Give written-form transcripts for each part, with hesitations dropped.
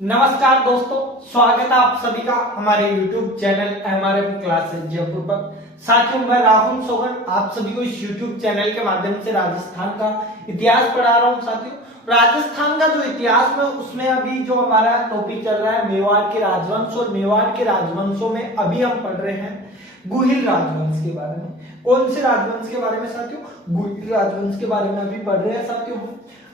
नमस्कार दोस्तों, स्वागत है आप सभी का हमारे YouTube channel MRM classes Jaipur पर। साथियों, मैं राहुल सोगन आप सभी को इस YouTube चैनल के माध्यम से राजस्थान का इतिहास पढ़ा रहा हूं। साथियों, राजस्थान का जो इतिहास में उसमें अभी जो हमारा टॉपिक चल रहा है मेवाड़ के राजवंश, और मेवाड़ के राजवंशों में अभी हम पढ़ रहे हैं गुहिल राजवंश के बारे में। कौन से राजवंश के बारे में साथियों? गुहिल राजवंश के बारे में अभी पढ़ रहे हैं साथियों।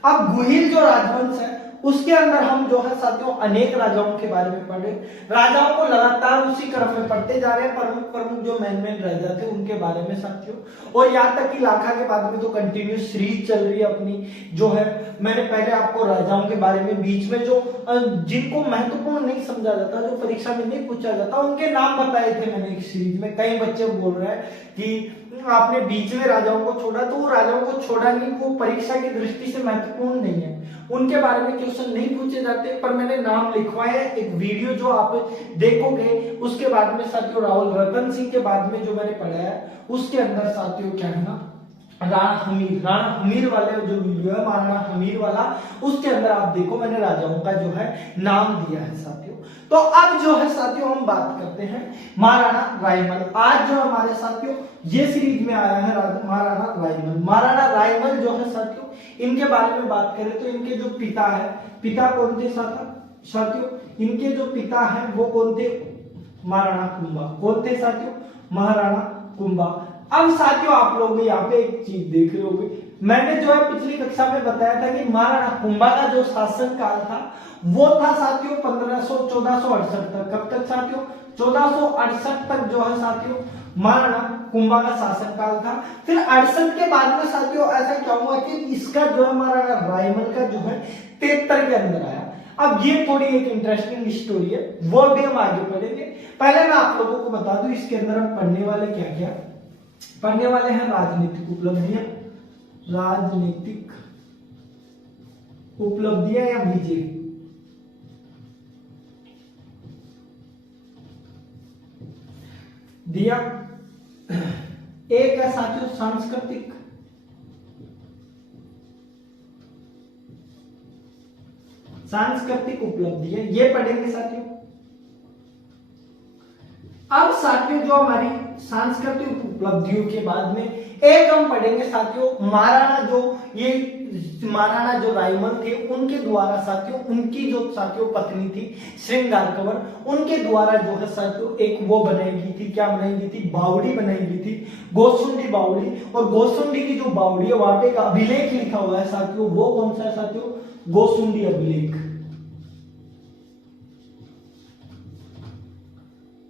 अब गुहिल जो राजवंश है उसके अंदर हम जो है साथियों अनेक राजाओं के बारे में पढ़े। राजाओं को लगातार उसी क्रम में पढ़ते जा रहे हैं, प्रमुख प्रमुख जो मेन राजा थे उनके बारे में साथियों। और यहाँ तक कि लाखा के बाद में तो कंटिन्यू सीरीज चल रही है अपनी जो है। मैंने पहले आपको राजाओं के बारे में बीच में जो जिनको महत्वपूर्ण नहीं समझा जाता, जो परीक्षा में नहीं पूछा जाता, उनके नाम बताए थे मैंने एक सीरीज में। कई बच्चे बोल रहे हैं कि आपने बीच में राजाओं को छोड़ा, तो वो राजाओं को छोड़ा नहीं, वो परीक्षा की दृष्टि से महत्वपूर्ण नहीं है, उनके बारे में क्वेश्चन नहीं पूछे जाते, पर मैंने नाम लिखवाए। एक वीडियो जो आप देखोगे उसके बाद में साथियों राहुल रतन सिंह के बाद में जो मैंने पढ़ाया उसके अंदर साथियों क्या है ना, राणा हमीर वाले जो वीडियो है महाराणा हमीर वाला, उसके अंदर आप देखो मैंने राजाओं का जो है नाम दिया है साथियों। तो अब जो है साथियों हम बात करते हैं महाराणा रायमल। आज जो हमारे साथियों ये सीरीज में आया है महाराणा रायमल। महाराणा रायमल जो है साथियों, इनके बारे में बात करें तो इनके जो पिता है, पिता कौन थे साथियों? इनके जो पिता है वो कौन थे? महाराणा कुंभा। कौन थे साथियों? महाराणा कुंभा। अब साथियों आप लोग यहाँ पे एक चीज देख रहे होंगे, मैंने जो है पिछली कक्षा में बताया था कि महाराणा कुंभा का जो शासन काल था वो था साथियों 1468 तक। कब तक साथियों? 1468 तक जो है साथियों महाराणा कुंभा का शासन काल था। फिर 68 के बाद में साथियों ऐसा क्या हुआ कि इसका जो है महाराणा रायमल का जो है 73 के अंदर आया। अब ये थोड़ी एक इंटरेस्टिंग स्टोरी है, वो भी हम आगे पढ़ेंगे। पहले मैं आप लोगों को बता दूं इसके अंदर हम पढ़ने वाले क्या क्या पढ़ने वाले हैं। राजनीतिक उपलब्धियां या विजय, दिया। एक है साथियों सांस्कृतिक उपलब्धियां, ये पढ़ेंगे साथियों। अब साथियों जो हमारी सांस्कृतिक उपलब्धियों के बाद में एक हम पढ़ेंगे साथियों महाराणा जो रायमल थे उनके द्वारा साथियों, उनकी जो साथियों पत्नी थी श्रृंगार कंवर, उनके द्वारा जो है साथियों एक वो बनाई गई थी, क्या बनाई गई थी? बावड़ी बनाई गई थी, गोसुंडी बावड़ी। और गोसुंडी की जो बावड़ी है वहां पे एक अभिलेख लिखा हुआ है साथियों, वो कौन सा है साथियों? गोसुंडी अभिलेख।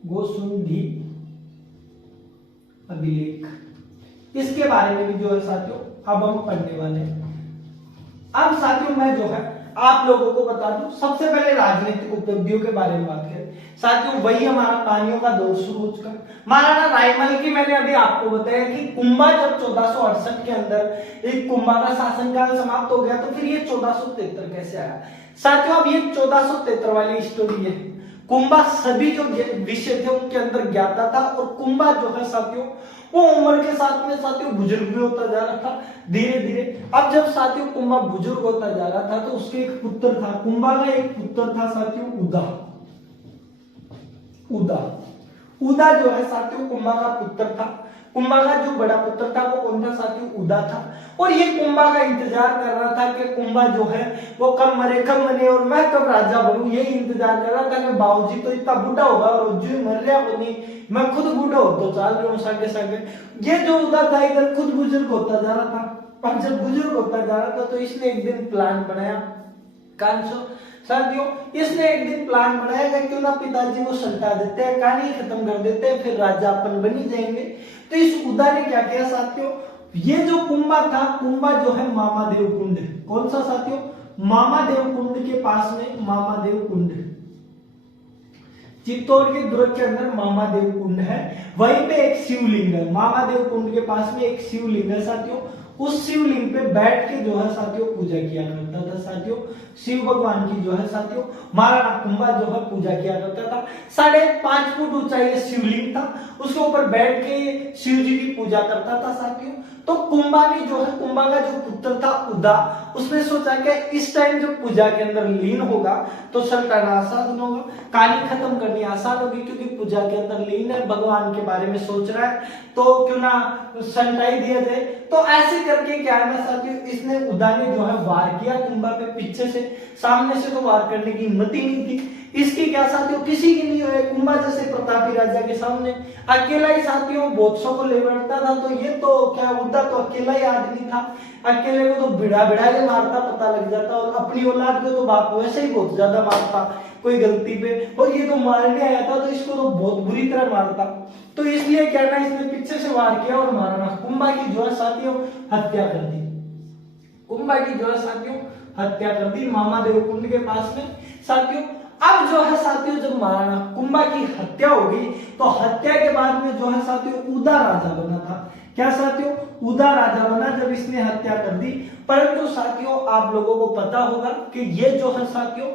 गोसुंडी अभिलेख, इसके बारे में भी जो है साथियों अब हम पढ़ने वाले हैं। अब साथियों मैं जो है आप लोगों को बता दूं, सबसे पहले राजनीतिक उपलब्धियों के बारे में बात करें साथियों। वही हमारा कहानियों का दौर शुरू हो चुका है। महाराणा रायमल की मैंने अभी आपको बताया कि कुंभा जब 1468 के अंदर एक कुंभा का शासनकाल समाप्त हो गया, तो फिर ये 1473 कैसे आया साथियों? अब ये 1473 वाली स्टोरी है। कुंभा सभी जो विषय थे उनके अंदर ज्ञाता था, और कुंभा जो है साथियों वो उम्र के साथ में साथियों बुजुर्ग भी होता जा रहा था धीरे धीरे। अब जब साथियों कुंभा बुजुर्ग होता जा रहा था तो उसके एक पुत्र था, कुंभा का एक पुत्र था साथियों उदा जो है साथियों कुंभा का पुत्र था। कुंभा का जो बड़ा पुत्र था वो कौन था साथियों? उदा था। और ये कुंभा का इंतजार कर रहा था कि कुंभा जो है वो कब मरे और मैं कब राजा बनूं, यही इंतजार कर रहा था कि बाबूजी तो इतना बूढ़ा होगा और जो मर रहा बनी, मैं खुद बूढ़ा हो तो चाल रहा हूँ सागे सागे। ये जो उदा था इधर खुद बुजुर्ग होता जा रहा था। और जब बुजुर्ग होता जा रहा था तो इसने एक दिन प्लान बनाया। साथियों इसने एक दिन प्लान बनाया कि क्यों ना पिताजी को सल्टा देते हैं, कहानी खत्म कर देते हैं, फिर राजा अपन बनी जाएंगे। तो इस उदा ने क्या किया साथियों, ये जो कुंभा था, कुंभा जो है मामादेव कुंड, कौन सा साथियों? मामादेव कुंड के पास में मामादेव कुंड, चित्तौड़ के दुर्ग के अंदर मामादेव कुंड है, वहीं पे एक शिवलिंग है। मामादेव कुंड के पास में एक शिवलिंग है साथियों। उस शिवलिंग पे बैठ के जो है साथियों पूजा किया करता था साथियों, शिव भगवान की जो है साथियों महाराणा कुंभा जो है पूजा किया करता था। 5.5 फुट ऊंचाई शिवलिंग था, उसके ऊपर बैठ के शिव जी की पूजा करता था साथियों। तो कुंभा ने जो है, कुंभा का जो पुत्र था उदा, उसने सोचा कि इस टाइम जब पूजा के अंदर लीन होगा तो सल्टाना आसान होगा, कहानी खत्म करनी आसान होगी, क्योंकि पूजा के अंदर लीन है, भगवान के बारे में सोच रहा है, तो क्यों ना सल्टाई दिया जाए। तो ऐसे करके क्या है ना साथियों, इसने उदा ने जो है वार किया कुंभा पे पीछे से, सामने से तो वार करने की हिम्मत ही नहीं थी इसकी। क्या साथियों, किसी की नहीं हुए, कुंभा जैसे प्रतापी राजा के सामने अकेला ही साथियों बहुत को ले बैठता था। तो ये तो क्या उदा तो अकेला ही आदमी था, अकेले को तो भिड़ा भिड़ा के मारता पता लग जाता, और अपनी औलाद को तो बाप वैसे ही बहुत ज्यादा मारता कोई गलती पे, और ये तो मारने आया था तो इसको तो बहुत बुरी तरह मारता। तो इसलिए क्या ना इसने पीछे से वार किया और मारना, कुंभा की जो है साथियों हत्या कर दी, कुंभा की जो है साथियों हत्या कर दी मामादेव कुंड के पास में साथियों। अब जो है साथियों जब महाराणा कुंभा की हत्या होगी तो हत्या के बाद में जो है साथियों उदा राजा बना था। क्या साथियों, उदा राजा बना जब इसने हत्या कर दी। परंतु साथियों आप लोगों को पता होगा कि ये जो है साथियों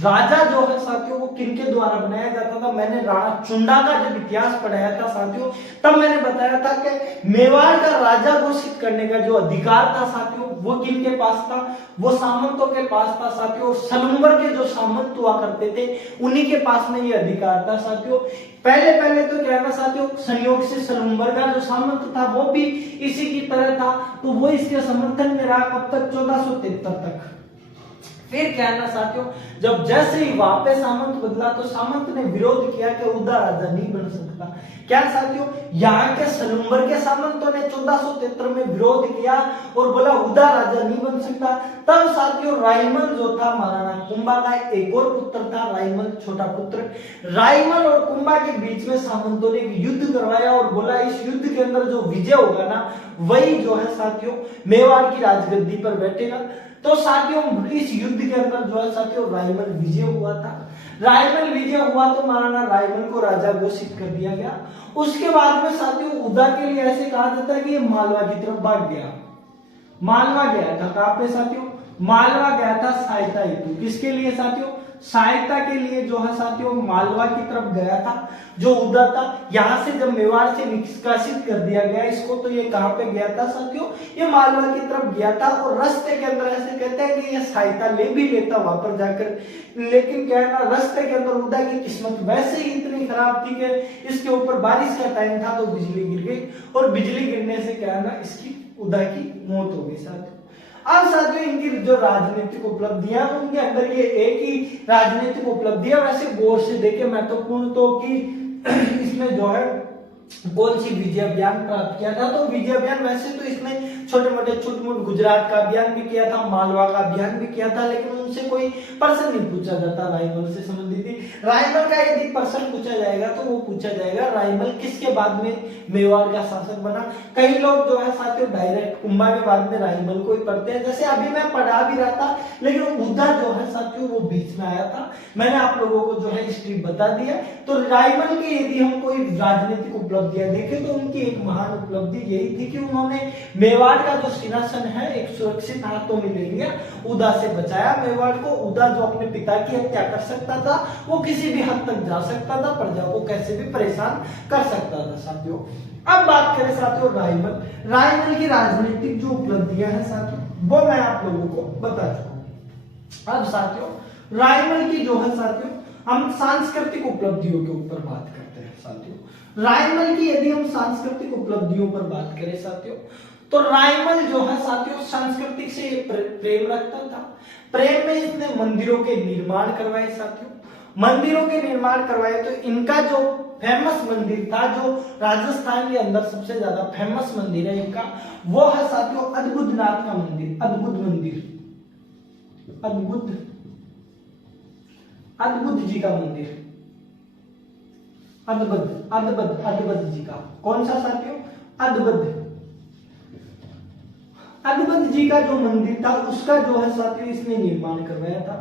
राजा जो है साथियों वो किनके द्वारा बनाया जाता था। मैंने राणा चुंडा का जब इतिहास पढ़ाया था साथियों, तब मैंने बताया था कि मेवाड़ का राजा घोषित करने का जो अधिकार था साथियों वो किनके पास था, वो सामंतों के पास था साथियों। सलुम्बर के जो सामंत हुआ करते थे उन्हीं के पास में ये अधिकार था साथियों। पहले तो क्या था साथियों, संयोग से सलुम्बर का जो सामंत था वो भी इसी की तरह था, तो वो इसके समर्थन में रहा कब तक, 1473 तक। फिर क्या है ना साथियों, जब जैसे ही वापस सामंत बदला तो सामंत ने विरोध किया कि उदा राजा नहीं बन सकता। क्या साथियों, यहाँ के सलुम्बर के सामंतों ने 1473 में विरोध किया और बोला उदा राजा नहीं बन सकता। तब साथियों रायमल जो था महाराणा कुंभा का एक और पुत्र था, रायमल छोटा पुत्र, रायमल और कुंभा के बीच में सामंतों ने युद्ध करवाया और बोला इस युद्ध के अंदर जो विजय होगा ना वही जो है साथियों मेवाड़ की राजगद्दी पर बैठेगा। तो साथियों इस युद्ध के अंदर जो है साथियों रायमल विजय हुआ था। रायमल विजय हुआ तो महाराणा रायमल को राजा घोषित कर दिया गया। उसके बाद में साथियों उदा के लिए ऐसे कहा जाता है कि ये मालवा की तरफ भाग गया। मालवा गया था, कहां पे साथियों, मालवा गया था सहायता हेतु। किसके लिए साथियों, सहायता के लिए जो है साथियों मालवा की तरफ गया था जो उदा था। यहां से जब मेवाड़ से निष्कासित कर दिया गया इसको, तो ये कहां पे गया था साथियों, ये मालवा की तरफ गया था। और रास्ते के अंदर ऐसे कहते हैं कि ये सहायता ले भी लेता वहां पर जाकर, लेकिन क्या है ना रास्ते के अंदर उदा की किस्मत वैसे ही इतनी खराब थी कि इसके ऊपर बारिश का टाइम था तो बिजली गिर गई, और बिजली गिरने से क्या है ना इसकी उदा की मौत हो गई साथियों। अब साथियों इनकी जो राजनीतिक उपलब्धियां उनके अंदर ये एक ही राजनीतिक उपलब्धियां वैसे गौर से देखे महत्वपूर्ण तो कि इसमें जो है कौन सी विजय अभियान प्राप्त किया था। तो विजय अभियान वैसे तो इसने छोटे मोटे गुजरात का अभियान भी किया था, मालवा का अभियान भी किया था, लेकिन उनसे कोई प्रश्न नहीं पूछा जाता रायमल से संबंधित। रायमल का यदि प्रश्न पूछा जाएगा तो वो पूछा जाएगा रायमल किसके बाद में मेवाड़ का शासक बना। कई लोग जो है साथियों डायरेक्ट कुंभा के बाद में रायमल को ही पढ़ते हैं, जैसे अभी मैं पढ़ा भी रहा था, लेकिन उदा जो है साथियों वो बीच में आया था। मैंने आप लोगों को जो है हिस्ट्री बता दिया। तो रायमल की यदि हम कोई राजनीतिक उपलब्धियां देखें तो उनकी एक महान उपलब्धि यही थी कि उन्होंने मेवाड़ का जो सिंहासन है एक सुरक्षित हाथों में ले लिया, उदा से बचाया मेवाड़ को। उदा जो अपने पिता की हत्या कर सकता था, वो किसी भी हद तक जा सकता था, प्रजा को कैसे भी परेशान कर सकता था साथियों। अब बात करें साथियों रायमल की राजनीतिक जो उपलब्धियां हैं साथियों वो मैं आप लोगों को बता चुका हूं। अब साथियों रायमल की जो है साथियों हम सांस्कृतिक उपलब्धियों के ऊपर बात करते हैं साथियों। रायमल की यदि हम सांस्कृतिक उपलब्धियों पर बात करें साथियों, तो रायमल जो है साथियों सांस्कृतिक से प्रेम रखता था। प्रेम में इसने मंदिरों के निर्माण करवाए साथियों, मंदिरों के निर्माण करवाए। तो इनका जो फेमस मंदिर था, जो राजस्थान के अंदर सबसे ज्यादा फेमस मंदिर है इनका, वो है साथियों अद्भुतनाथ का मंदिर, अद्भुत मंदिर, अद्भुत जी का मंदिर, अद्भुत जी का। कौन सा साथियों, अद्भुत जी का जो मंदिर था उसका जो है साथियों इसने निर्माण करवाया था।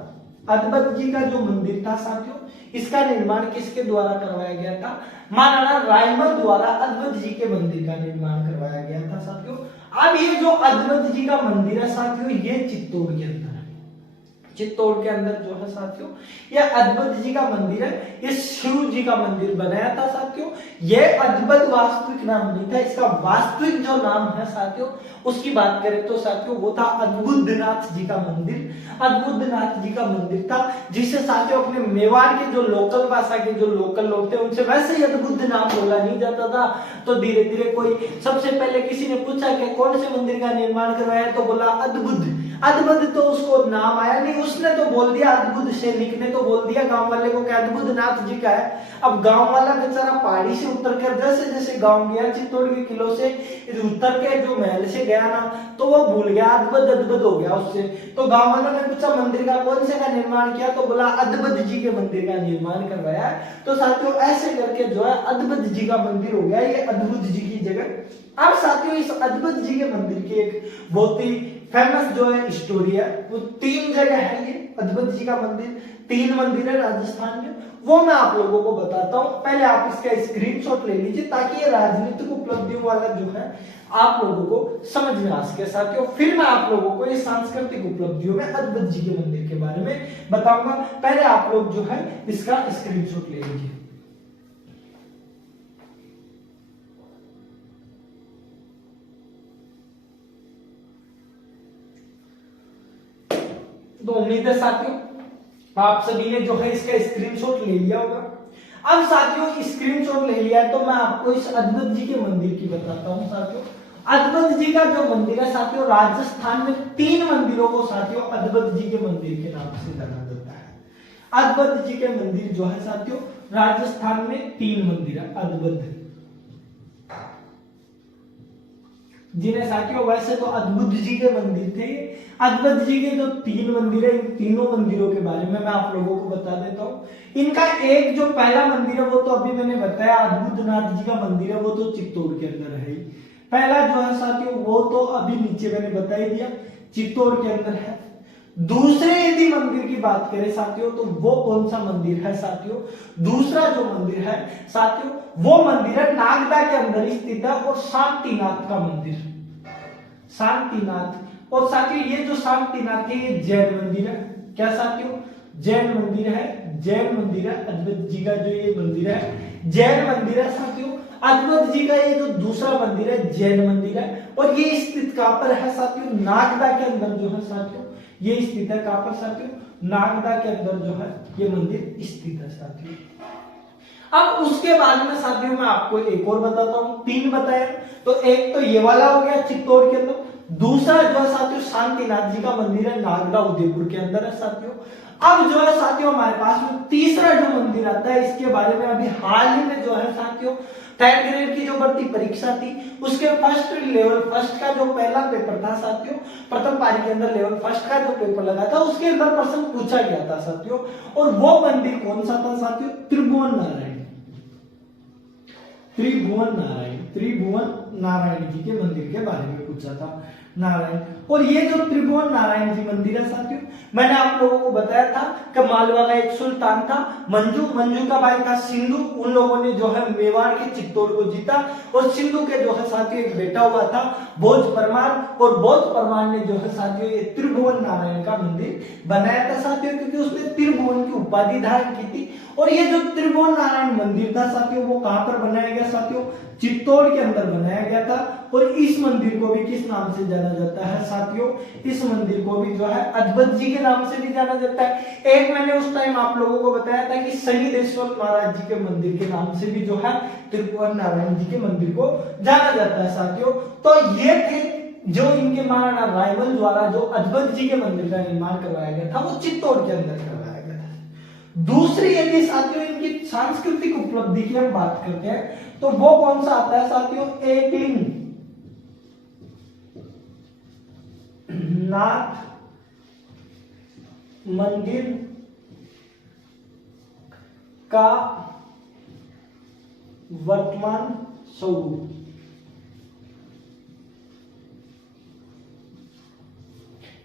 अद्भुत जी का जो मंदिर था साथियों इसका निर्माण किसके द्वारा करवाया गया था, महाराणा रायमल द्वारा अद्भुत जी के मंदिर का निर्माण करवाया गया था साथियों। अब ये जो अद्भुत जी का मंदिर है साथियों ये चित्तौड़ के अंदर है। चित्तौड़ के अंदर जो है साथियों यह अद्भुत जी का मंदिर है। ये शिव जी का मंदिर बनाया था साथियों। यह अद्भुत वास्तविक नाम नहीं था, इसका वास्तविक जो नाम है साथियों उसकी बात करें तो साथियों वो था अद्भुतनाथ जी का मंदिर। अद्भुतनाथ जी का मंदिर था जिसे साथियों अपने मेवाड़ के जो लोकल भाषा के जो लोकल लोग थे उनसे वैसे ही अद्भुत नाम बोला नहीं जाता था। तो धीरे धीरे कोई सबसे पहले किसी ने पूछा कि कौन से मंदिर का निर्माण करवाया, तो बोला अद्भुत। अद्भुत तो उसको नाम आया नहीं, उसने तो बोल दिया अद्भुत, सैनिक ने तो बोल दिया गांव वाले को कि अद्भुतनाथ जी का है। अब गांव वाला बेचारा पहाड़ी से उतर कर जैसे जैसे गांव गया चित्तौड़ के किलो से उतर के जो महल से गया ना तो वो भूल गया, अद्भुत अद्भुत हो गया उससे। तो गांव वालों ने पूछा मंदिर का कौन से का निर्माण किया, तो बोला अद्भुत जी के मंदिर का निर्माण करवाया। तो साथियों ऐसे करके जो है अद्भुत जी का मंदिर हो गया ये अद्भुत जी की जगह। अब साथियों इस अद्भुत जी के मंदिर की एक बहुत ही फेमस जो है स्टोरी है, वो 3 जगह है ये अद्भुत जी का मंदिर, 3 मंदिर है राजस्थान में, वो मैं आप लोगों को बताता हूं। पहले आप इसका स्क्रीनशॉट ले लीजिए ताकि ये राजनीतिक उपलब्धियों वाला जो है आप लोगों को समझ में आ सके साथियों। फिर मैं आप लोगों को ये सांस्कृतिक उपलब्धियों में अद्भुत जी के मंदिर के बारे में बताऊंगा। पहले आप लोग जो है इसका स्क्रीनशॉट ले लीजिए। तो उम्मीद है साथियों आप सभी ने जो है इसका स्क्रीनशॉट ले लिया होगा। अब साथियों स्क्रीनशॉट ले लिया है तो मैं आपको इस अद्भुत जी के मंदिर की बताता हूं साथियों। अद्भुत जी का जो मंदिर है साथियों राजस्थान में 3 मंदिरों को साथियों अद्भुत जी के मंदिर के नाम से जाना जाता है। अद्भुत जी के मंदिर जो है साथियों राजस्थान में 3 मंदिर है अद्भुत, जिन्हें साथियों वैसे तो अद्भुत जी के मंदिर थे। अद्भुत जी के जो 3 मंदिर है इन तीनों मंदिरों के बारे में मैं आप लोगों को बता देता हूं। इनका एक जो पहला मंदिर है वो तो अभी मैंने बताया अद्भुतनाथ जी का मंदिर है, वो तो चित्तौड़ के अंदर है। पहला जो है साथियों वो तो अभी नीचे मैंने बता ही दिया चित्तौड़ के अंदर है। दूसरे यदि मंदिर की बात करें साथियों तो वो कौन सा मंदिर है साथियों, दूसरा जो मंदिर है साथियों वो मंदिर है नागदा के अंदर स्थित है और शांतिनाथ का मंदिर, शांतिनाथ। और साथियों ये जो शांतिनाथ है ये जैन मंदिर है। क्या साथियों जैन मंदिर है, जैन मंदिर है अद्भुत जी का जो ये मंदिर है जैन मंदिर है साथियों। अद्भुत जी का ये जो दूसरा मंदिर है जैन मंदिर है और ये स्थित कहां पर है साथियों नागदा के अंदर जो है साथियों ये स्थित है। कहां पर साथियों नागदा के अंदर जो है ये मंदिर स्थित है साथियों। अब उसके बाद में साथियों मैं आपको एक और बताता हूं, 3 बताया तो एक तो ये वाला हो गया चित्तौड़ के अंदर, दूसरा जो है साथियों शांतिनाथ जी का मंदिर है नागदा उदयपुर के अंदर है साथियों। अब जो है साथियों हमारे पास में तीसरा जो मंदिर आता है इसके बारे में अभी हाल ही में जो है साथियों 3rd ग्रेड की जो भर्ती परीक्षा थी उसके लेवल फर्स्ट का जो पहला पेपर था साथियों प्रथम पारी के अंदर लेवल फर्स्ट का जो पेपर लगा था उसके अंदर प्रश्न पूछा गया था साथियों। और वो मंदिर कौन सा था साथियों त्रिभुवन नारायण, त्रिभुवन नारायण, त्रिभुवन नारायण जी के मंदिर के बारे में पूछा था नारायण। और ये जो त्रिभुवन नारायण जी मंदिर है साथियों मैंने आप लोगों को बताया था कि मालवा का एक सुल्तान था मंजू, मंजू का भाई था सिंधु, उन लोगों ने जो है मेवाड़ के चित्तौड़ को जीता और सिंधु के जो है साथियों एक बेटा हुआ था भोज परमार और भोज परमार ने जो है साथियों ये त्रिभुवन नारायण का मंदिर बनाया था साथियों क्योंकि उसने त्रिभुवन की उपाधि धारण की थी। और ये जो त्रिभुवन नारायण मंदिर था साथियों वो कहां पर बनाया गया साथियों चित्तौड़ के अंदर बनाया गया था। और इस मंदिर को भी किस नाम से जाना जाता है साथियों, इस मंदिर को भी जो है अद्भुत जी के नाम से भी जाना जाता है। एक मैंने उस टाइम आप लोगों को बताया था कि शनिदेश्वर महाराज जी के मंदिर के नाम से भी जो है त्रिभुवन नारायण जी के मंदिर को जाना जाता है साथियों। तो ये थे जो इनके महाराणा रायमल द्वारा जो अद्भुत जी के मंदिर का निर्माण करवाया गया था वो चित्तौड़ के अंदर करवाया गया था। दूसरी यदि साथियों इनकी सांस्कृतिक उपलब्धि की हम बात करते हैं तो वो कौन सा आता है साथियों एकलिंग नाथ मंदिर का वर्तमान स्वरूप।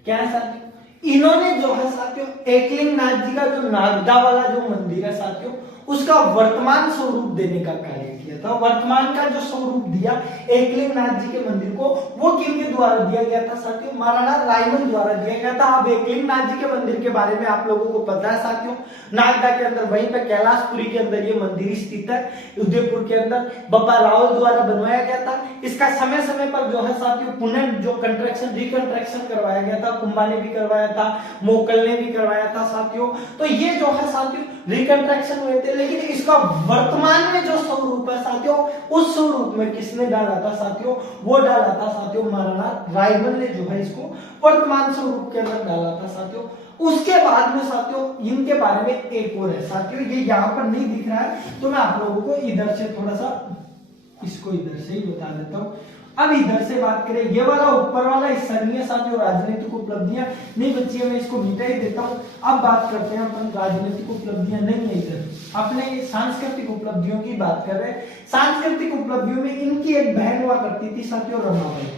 क्या है साथियों इन्होंने जो है साथियों एकलिंग नाथ जी का जो नागदा वाला जो मंदिर है साथियों उसका वर्तमान स्वरूप देने का कार्य किया था। वर्तमान का जो स्वरूप दिया एकलिंग नाथ जी के मंदिर को, वो किनके द्वारा दिया गया था साथियों? महाराणा रायमल द्वारा दिया गया था। अब एकलिंग नाथ जी के मंदिर के बारे में आप लोगों को पता है साथियों, नागदा के अंदर, वहीं पे कैलाशपुरी के अंदर ये मंदिर स्थित है, उदयपुर के अंदर बाबा रावल द्वारा बनवाया गया था। इसका समय समय पर जो है साथियों पुनः जो कंस्ट्रक्शन रिकंस्ट्रक्शन करवाया गया था, कुंभा ने भी करवाया था, मोकल ने भी करवाया था साथियों। तो ये जो है साथियों रिकंस्ट्रक्शन हुए थे, लेकिन इसका वर्तमान में जो स्वरूप है साथियों, उस स्वरूप में किसने डाला था साथियों? वो डाला था साथियों महाराणा रायमल ने जो है इसको वर्तमान स्वरूप के अंदर डाला था साथियों। उसके बाद में साथियों इनके बारे में एक और है साथियों, ये यहाँ पर नहीं दिख रहा है तो मैं आप लोगों को इधर से थोड़ा सा इसको इधर से ही बता देता हूँ। अब इधर से बात करें, ये वाला ऊपर वाला हिस्सा नहीं है साथियों राजनीतिक उपलब्धियां नहीं बची है, मैं इसको मिटा ही देता हूँ। अब बात करते हैं अपन राजनीतिक उपलब्धियां नहीं है, इधर अपने सांस्कृतिक उपलब्धियों की बात कर रहे हैं। सांस्कृतिक उपलब्धियों में इनकी एक बहन हुआ करती थी साथियों, रमाबाई।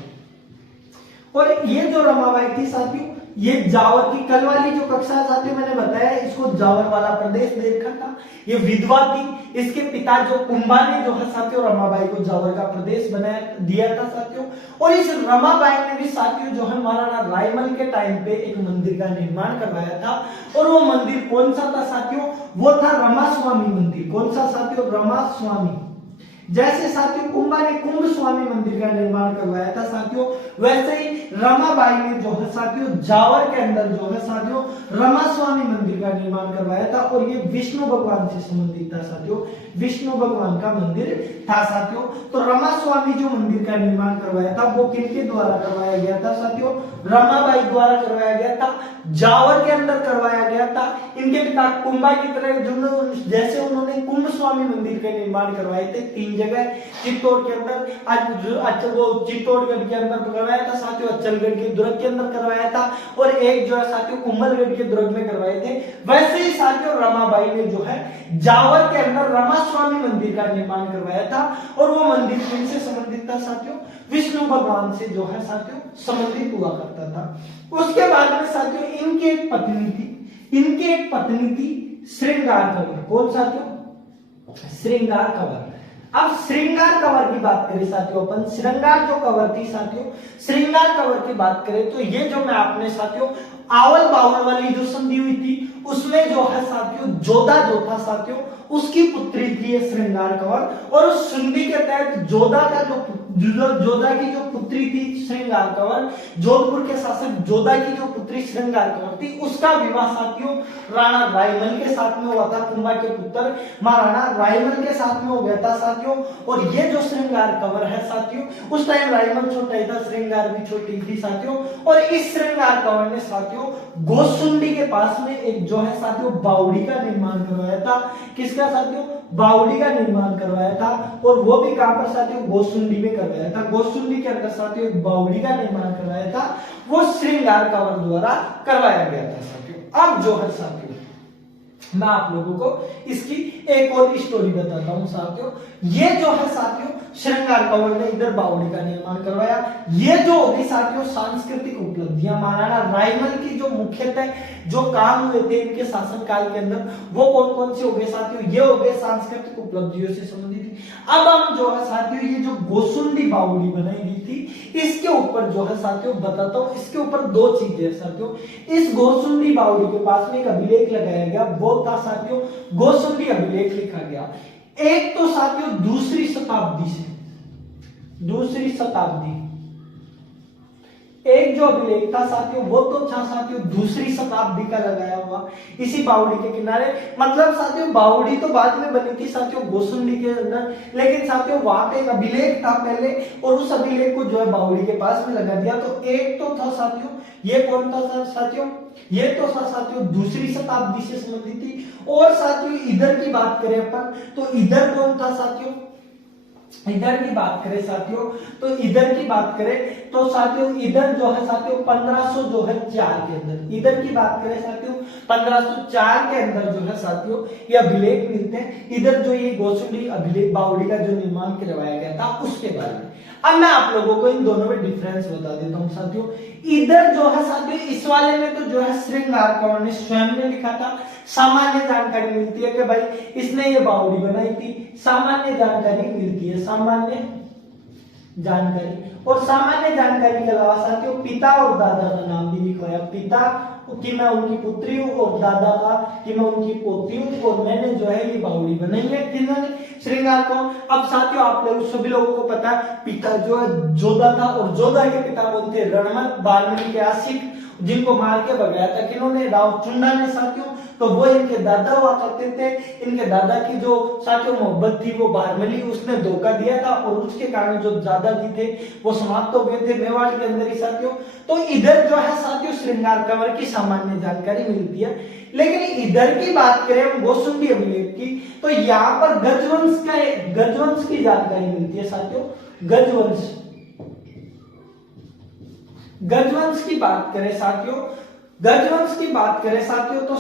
और ये जो रमाबाई थी साथियों, ये जावर की कल वाली जो कक्षा साथियों मैंने बताया, इसको जावर वाला प्रदेश दे रखा था। ये विधवा थी, इसके पिता जो कुंभा ने जो है साथियों रमाबाई को जावर का प्रदेश बनाया दिया था साथियों। और इस रमाबाई ने भी साथियों जो है महाराणा रायमल के टाइम पे एक मंदिर का निर्माण करवाया था। और वो मंदिर कौन सा था साथियों? वो था रमास्वामी मंदिर। कौन सा साथियों? रमास्वामी। जैसे साथियों कुंभा ने कुंभ स्वामी मंदिर का निर्माण करवाया था साथियों, वैसे ही रमाबाई ने जो है साथियों जावर के अंदर जो है साथियों रमास्वामी मंदिर का निर्माण करवाया था। और ये विष्णु भगवान से संबंधित था साथियों, विष्णु भगवान का मंदिर था साथियों। तो रमास्वामी जो मंदिर का निर्माण करवाया था वो किनके द्वारा करवाया गया था साथियों? रमाबाई द्वारा करवाया गया था, जावर के अंदर करवाया गया था। इनके पिता कुंभा की तरह जैसे उन्होंने कुंभ स्वामी मंदिर के निर्माण करवाए थे 3 जगह, चित्तौड़ के अंदर, वो चित्तौड़गढ़ के अंदर करवाया था साथियों, अचलगढ़ के दुर्ग के अंदर करवाया था, और एक जो है साथियों कुंभलगढ़ के दुर्ग में करवाए थे। वैसे ही साथियों रमाबाई ने जो है जावर के अंदर रमास्वामी मंदिर का निर्माण करवाया था। और वो मंदिर किनसे संबंधित था साथियों? विष्णु भगवान से जो है साथियों संबंधित हुआ करता था। उसके बाद में साथियों इनकी एक पत्नी थी श्रृंगार कंवर। कौन साथियों? श्रृंगार कंवर। अब श्रृंगार कंवर की बात करें साथियों अपन, श्रृंगार जो कंवर थी साथियों, श्रृंगार कंवर की बात करें तो ये जो मैं आपने साथियों आवल बावल वाली जो संधि हुई थी उसमें जो है साथियों जोधा जो था साथियों उसकी पुत्री थी ये श्रृंगार कंवर। और उस संधि के तहत जोधा की जो पुत्री थी श्रृंगार कंवर, जोधपुर के शासक जोधा की जो पुत्री श्रृंगार कंवर थी, उसका विवाह साथियों राणा रायमल के साथ में हुआ था। कुंभा के पुत्र महाराणा रायमल के साथ में हो गया था साथियों। और ये जो श्रृंगार कंवर है साथियों, उस टाइम रायमल छोटा ही था, श्रृंगार भी छोटी थी साथियों। और इस श्रृंगार कंवर ने साथियों गोसुंडी के पास में एक जो है साथियों बावड़ी का निर्माण करवाया था। किसका साथियों? बावड़ी का निर्माण करवाया था। और वो भी कहां पर साथियों? गोसुंडी में करवाया था। गोसुंडी के अंदर साथियों एक बावड़ी का निर्माण करवाया था, वो श्रृंगार कंवर द्वारा करवाया गया था साथियों। अब जो है साथियों मैं आप लोगों को इसकी एक और स्टोरी बताता हूं साथियों। ये जो है साथियों श्रृंगार कंवर ने इधर बावड़ी का निर्माण करवाया। ये जो होगी साथियों सांस्कृतिक उपलब्धियां महाराणा रायमल की जो मुख्यतः जो काम हुए थे इनके शासनकाल के अंदर, वो कौन कौन से हो गए साथियों? ये हो गए सांस्कृतिक उपलब्धियों से संबंधित। अब हम जो है साथियों ये जो गोसुंडी बावड़ी बनाई गई थी इसके ऊपर जो है साथियों बताता हूं। इसके ऊपर 2 चीजें है साथियों। इस गोसुंडी बावड़ी के पास में एक अभिलेख लगाया गया, वो था साथियों गोसुंडी अभिलेख लिखा गया। एक तो साथियों दूसरी शताब्दी एक जो अभिलेख था साथियों वो तो था साथियों दूसरी शताब्दी का लगाया हुआ इसी बावड़ी के किनारे। मतलब साथियों बावड़ी तो बाद में बनी थी साथियों गोसुंडी के अंदर, लेकिन साथियों वहां पे एक अभिलेख था पहले और उस अभिलेख को जो है बावड़ी के पास में लगा दिया। तो एक तो था साथियों, ये कौन था साथियों? ये तो था साथियों दूसरी शताब्दी से संबंधित थी। और साथियों इधर की बात करें अपन तो इधर कौन था साथियों? इधर की बात करें साथियों तो इधर की बात करें तो साथियों इधर जो है साथियों 1504 के अंदर, इधर की बात करें साथियों 1504 के अंदर जो है साथियों ये अभिलेख मिलते हैं। इधर जो ये गोसुंडी अभिलेख बावड़ी का जो निर्माण करवाया गया था उसके बारे में। अब मैं आप लोगों को इन दोनों में डिफरेंस बता देता हूँ साथियों। इधर जो है साथियों इस वाले में तो जो है श्रृंगार कौर ने स्वयं ने लिखा था, सामान्य जानकारी मिलती है कि भाई इसने ये बावड़ी बनाई थी, सामान्य जानकारी मिलती है, सामान्य जानकारी। और सामान्य जानकारी के अलावा साथियों पिता और दादा का नाम भी लिखवाया, पिता कि मैं उनकी पुत्री हूँ और दादा का कि मैं उनकी पोती हूँ, और मैंने जो है ये बावड़ी बनाई है, किन्होंने, श्रृंगार कौर। अब साथियों आप लोग सभी लोगों को पता है पिता जो है जोधा था, और जोधा के पिता कौन थे, रणमल वाल्मीकि के आशिक, जिनको मार के भगाया था किन्होंने, रावचुंडा ने साथियों। तो वो इनके दादा हुआ करते थे, इनके दादा की जो साथियों मोहब्बत थी वो बारमली उसने धोखा दिया था, और उसके कारण जो दादाजी थे वो समाप्त हो गए थे मेवाड़ के अंदर ही साथियों। तो इधर जो है साथियों श्रृंगार कंवर की सामान्य जानकारी मिलती है। लेकिन इधर की बात करें हम गोसुंडी अभिलेख की, तो यहाँ पर गजवंश की जानकारी मिलती है साथियों। गजवंश की बात करें साथियों, गजवंश की बात करें साथियों तो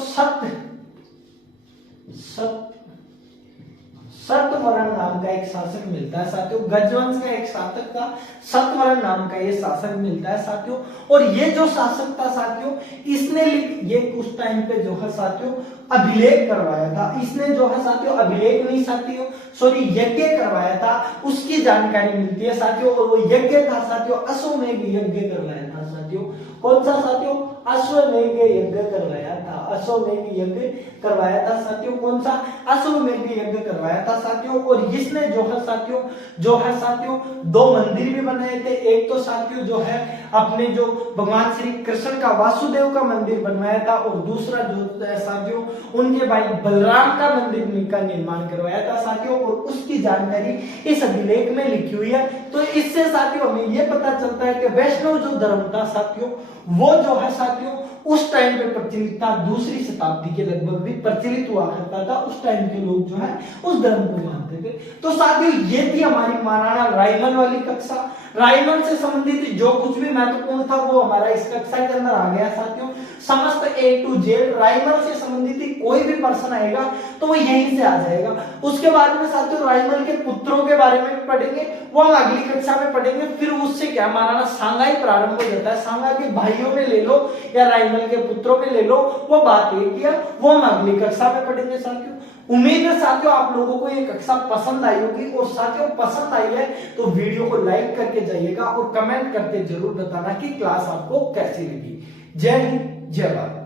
सत्यवरण नाम का एक शासक मिलता है साथियों। गजवंश का एक शासक था, सत्यवरण नाम का ये शासक मिलता है साथियों। और ये जो शासक था साथियों इसने ये उस टाइम पे जो है साथियों अभिलेख करवाया था, इसने जो है साथियों अभिलेख नहीं साथियों सॉरी यज्ञ करवाया था, उसकी जानकारी मिलती है साथियों। और वो यज्ञ था साथियों अश्वमेध यज्ञ करवाया था साथियों। कौन सा साथियों, अश्वमेध यज्ञ करवाया था, अश्वमेध यज्ञ करवाया था साथियों। कौन सा, अश्वमेध यज्ञ करवाया था साथियों। और इसने जो है साथियों दो मंदिर भी बनाए थे, एक तो साथियों जो है अपने जो भगवान श्री कृष्ण का वासुदेव का मंदिर बनवाया था, और दूसरा जो है साथियों उनके भाई बलराम का मंदिर का निर्माण करवाया था साथियों। और उसकी जानकारी इस अभिलेख में लिखी हुई है। तो इससे साथियों हमें यह पता चलता है कि वैष्णव जो धर्म था साथियों वो जो है साथियों उस टाइम पे प्रचलित था, दूसरी शताब्दी के लगभग भी प्रचलित हुआ करता था। उस टाइम के लोग जो है उस धर्म को मानते थे। तो साथियों ये थी हमारी महाराणा रायमल वाली कक्षा। रायमल से संबंधित जो कुछ भी महत्वपूर्ण था वो हमारा इस कक्षा के अंदर आ गया साथियों। समस्त A to Z रायमल से संबंधित कोई भी प्रश्न आएगा तो वो यहीं से आ जाएगा। उसके बाद में साथियों रायमल के पुत्रों के बारे में पढ़ेंगे, वो हम अगली कक्षा में पढ़ेंगे। फिर उससे क्या महाराणा सांगा ही प्रारंभ हो जाता है। सांगा के भाइयों में ले लो या रायमल के पुत्रों में ले लो, वो बात एक ही है, वो हम अगली कक्षा में पढ़ेंगे साथियों। उम्मीद है साथियों आप लोगों को ये कक्षा पसंद आई होगी, और साथियों पसंद आई है तो वीडियो को लाइक करके जाइएगा और कमेंट करके जरूर बताना कि क्लास आपको कैसी लगी। जय हिंद, जय भारत।